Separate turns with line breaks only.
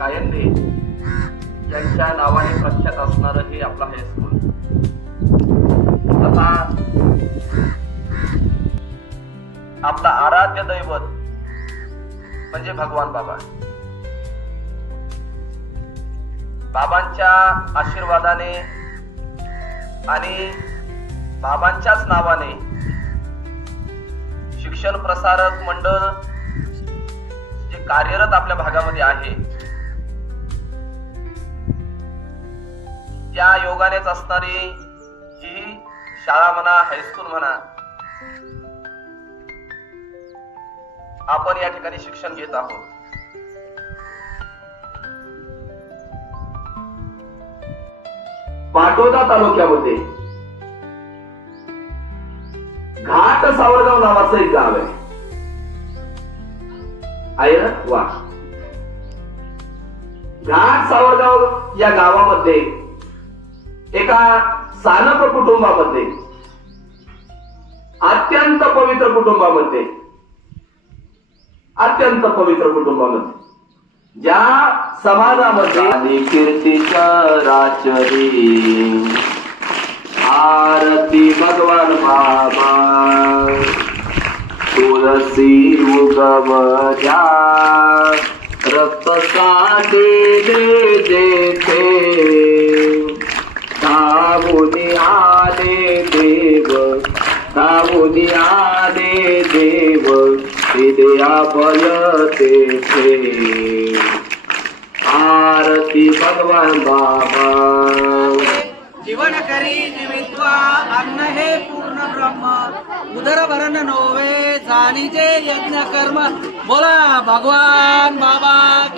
कायंदे यांच्या नावाने प्रख्यात असणारं हे आपलं हायस्कूल आता आपला आराध्य दैवत म्हणजे भगवान बाबा. बाबांच्या आशीर्वादाने आणि बाबांच्याच नावाने शिक्षण प्रसारक मंडळ जे कार्यरत आपल्या भागामध्ये आहे त्या योगानेच असणारी ही शाळा म्हणा हायस्कूल म्हणा आपण या ठिकाणी शिक्षण घेत आहोत. पाटोदा तालुक्यामध्ये घाट सावरगाव नावाचं एक गाव आहे. आहे वा घाट सावरगाव या गावामध्ये एका सानप कुटुंबामध्ये अत्यंत पवित्र कुटुंबामध्ये अत्यंत पवित्र कुटुंबामध्ये ज्या समाजामध्ये कीर्तीच्या राचरी आरती भगवान बाबा तुलसी उगवजा रक्त साठे दे जेथे धावून आले देव धावून आले देव हृदया बल आरती भगवान बाबा.
जीवन करी जीवित्वा अन्न हे पूर्ण ब्रह्म. उदर भरण नोवे जाणीचे यज्ञ कर्म. बोला भगवान बाबा